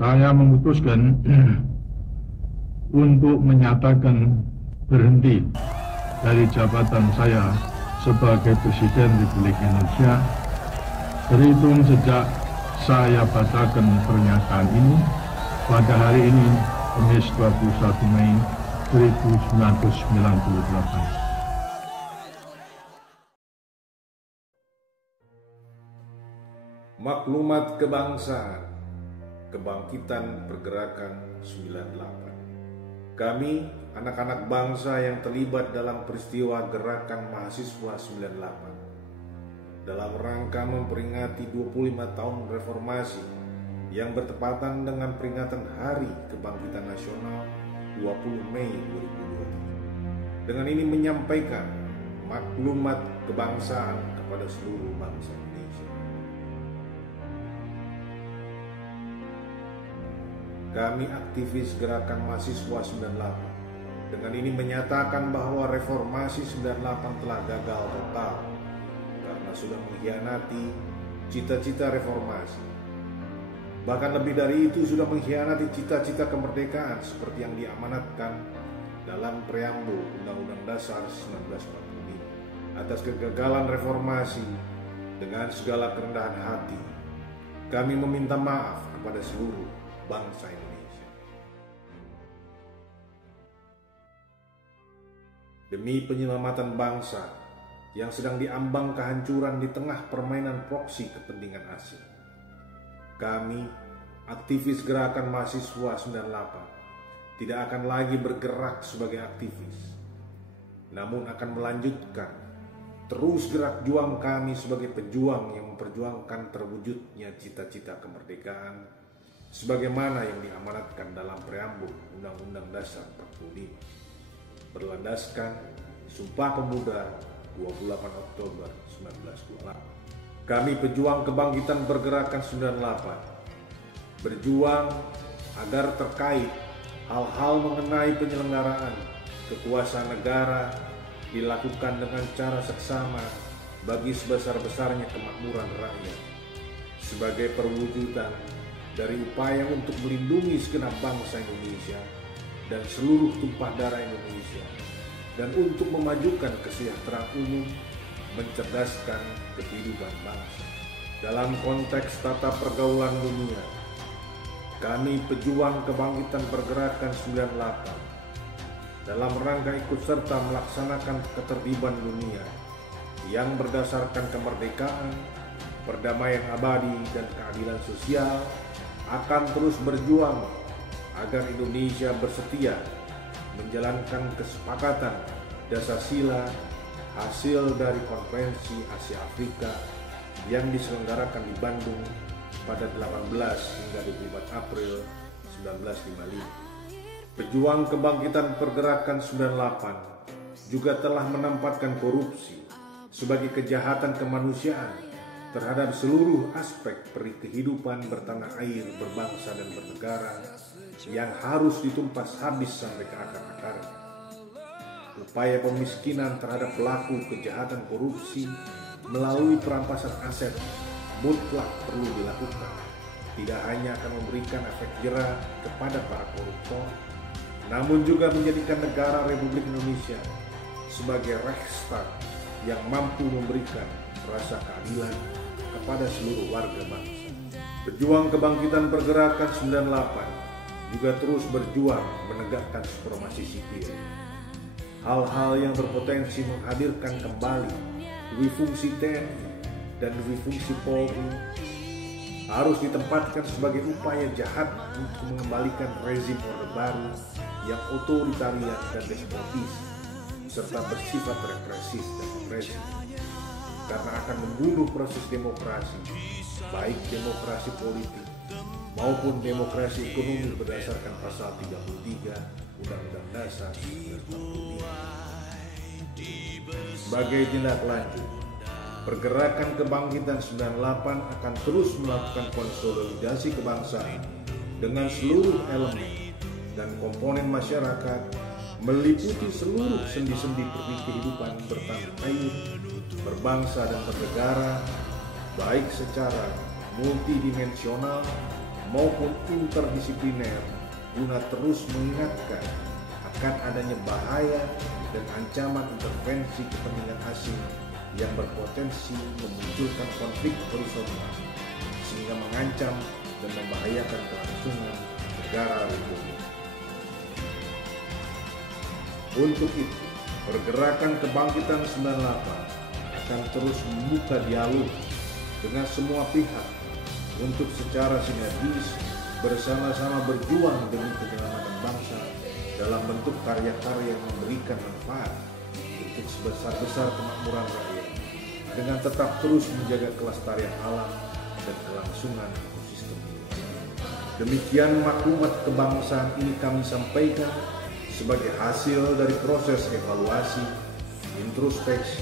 Saya memutuskan untuk menyatakan berhenti dari jabatan saya sebagai Presiden Republik Indonesia terhitung sejak saya bacakan pernyataan ini pada hari ini, Kamis 21 Mei 1998. Maklumat Kebangsaan Kebangkitan Pergerakan 98. Kami, anak-anak bangsa yang terlibat dalam peristiwa Gerakan Mahasiswa 98, dalam rangka memperingati 25 tahun reformasi yang bertepatan dengan peringatan Hari Kebangkitan Nasional 20 Mei 2023. Dengan ini menyampaikan maklumat kebangsaan kepada seluruh bangsa Indonesia. Kami aktivis Gerakan Mahasiswa 98 dengan ini menyatakan bahwa reformasi 98 telah gagal total karena sudah mengkhianati cita-cita reformasi. Bahkan lebih dari itu sudah mengkhianati cita-cita kemerdekaan seperti yang diamanatkan dalam preambul Undang-Undang Dasar 1945. Atas kegagalan reformasi dengan segala kerendahan hati, kami meminta maaf kepada seluruh bangsa Indonesia. Demi penyelamatan bangsa yang sedang diambang kehancuran di tengah permainan proksi kepentingan asing, kami, aktivis Gerakan Mahasiswa 98, tidak akan lagi bergerak sebagai aktivis, namun akan melanjutkan terus gerak juang kami sebagai pejuang yang memperjuangkan terwujudnya cita-cita kemerdekaan sebagaimana yang diamanatkan dalam preambul Undang-Undang Dasar 45, berlandaskan Sumpah Pemuda 28 Oktober 1928. Kami pejuang kebangkitan pergerakan 98 berjuang agar terkait hal-hal mengenai penyelenggaraan kekuasaan negara dilakukan dengan cara seksama bagi sebesar-besarnya kemakmuran rakyat sebagai perwujudan dari upaya untuk melindungi segenap bangsa Indonesia dan seluruh tumpah darah Indonesia, dan untuk memajukan kesejahteraan umum, mencerdaskan kehidupan bangsa. Dalam konteks tata pergaulan dunia, kami pejuang kebangkitan pergerakan 98 dalam rangka ikut serta melaksanakan ketertiban dunia yang berdasarkan kemerdekaan, perdamaian abadi, dan keadilan sosial, akan terus berjuang agar Indonesia bersetia menjalankan kesepakatan dasar sila hasil dari Konferensi Asia Afrika yang diselenggarakan di Bandung pada 18 hingga 24 April 1955. Pejuang kebangkitan pergerakan 98 juga telah menempatkan korupsi sebagai kejahatan kemanusiaan terhadap seluruh aspek peri kehidupan bertanah air, berbangsa dan bernegara yang harus ditumpas habis sampai ke akar-akarnya. Upaya pemiskinan terhadap pelaku kejahatan korupsi melalui perampasan aset mutlak perlu dilakukan. Tidak hanya akan memberikan efek jera kepada para koruptor, namun juga menjadikan negara Republik Indonesia sebagai Reichstag yang mampu memberikan rasa keadilan kepada seluruh warga bangsa. Pejuang kebangkitan pergerakan 98 juga terus berjuang menegakkan supremasi sipil. Hal-hal yang berpotensi menghadirkan kembali dwi-fungsi TNI dan dwi-fungsi Polri harus ditempatkan sebagai upaya jahat untuk mengembalikan rezim Orde Baru yang otoritarian dan despotis serta bersifat represif dan opresif, karena akan membunuh proses demokrasi, baik demokrasi politik maupun demokrasi ekonomi berdasarkan pasal 33 Undang-Undang Dasar 1945. Sebagai tindak lanjut, Pergerakan Kebangkitan 98 akan terus melakukan konsolidasi kebangsaan dengan seluruh elemen dan komponen masyarakat, meliputi seluruh sendi-sendi kehidupan bertanah air, berbangsa dan bernegara, baik secara multidimensional maupun interdisipliner guna terus mengingatkan akan adanya bahaya dan ancaman intervensi kepentingan asing yang berpotensi memunculkan konflik horizontal sehingga mengancam dan membahayakan kelangsungan negara republik. Untuk itu, pergerakan kebangkitan 98 akan terus membuka dialog dengan semua pihak untuk secara sinergis bersama-sama berjuang demi penyelamatan bangsa dalam bentuk karya-karya yang memberikan manfaat untuk sebesar-besar kemakmuran rakyat dengan tetap terus menjaga kelestarian alam dan kelangsungan ekosistem. Demikian maklumat kebangsaan ini kami sampaikan sebagai hasil dari proses evaluasi, introspeksi,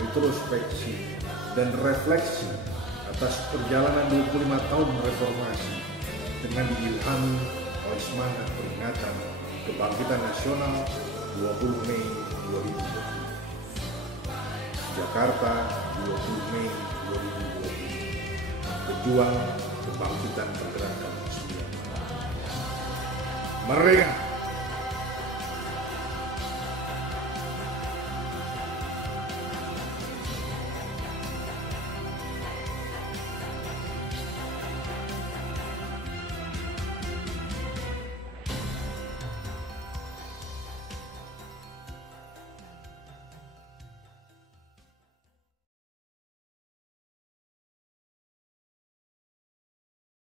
retrospeksi, dan refleksi atas perjalanan 25 tahun reformasi dengan diilhami oleh semangat peringatan Kebangkitan Nasional 20 Mei 2020. Jakarta, 20 Mei 2020. Pejuang Kebangkitan Pergerakan 98. Merdeka!